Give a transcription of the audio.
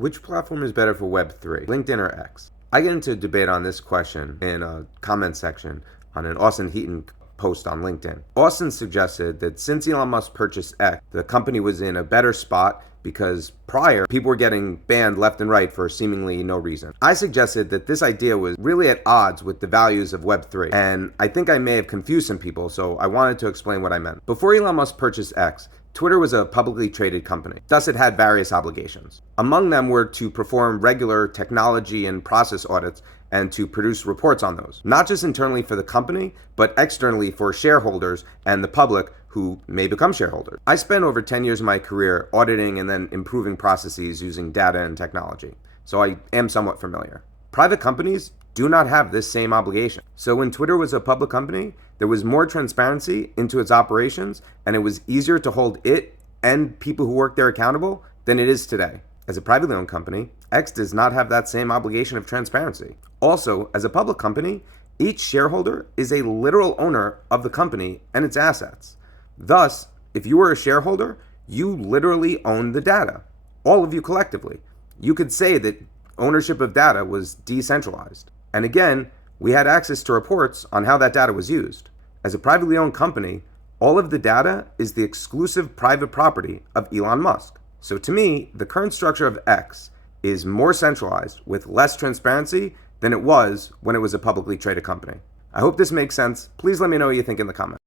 Which platform is better for web3, LinkedIn or X? I get into a debate on this question in a comment section on an Austin Heaton post on LinkedIn. Austin suggested that since Elon Musk purchased X, the company was in a better spot because prior, people were getting banned left and right for seemingly no reason. I suggested that this idea was really at odds with the values of Web3, and I think I may have confused some people, so I wanted to explain what I meant. Before Elon Musk purchased X, Twitter was a publicly traded company. Thus, it had various obligations. Among them were to perform regular technology and process audits and to produce reports on those, not just internally for the company, but externally for shareholders and the public who may become shareholders. I spent over 10 years of my career auditing and then improving processes using data and technology, so I am somewhat familiar. Private companies do not have this same obligation. So when Twitter was a public company, there was more transparency into its operations, and it was easier to hold it and people who work there accountable than it is today. As a privately owned company, X does not have that same obligation of transparency. Also, as a public company, each shareholder is a literal owner of the company and its assets. Thus, if you were a shareholder, you literally own the data, all of you collectively. You could say that ownership of data was decentralized. And again, we had access to reports on how that data was used. As a privately owned company, all of the data is the exclusive private property of Elon Musk. So to me, the current structure of X is more centralized with less transparency than it was when it was a publicly traded company. I hope this makes sense. Please let me know what you think in the comments.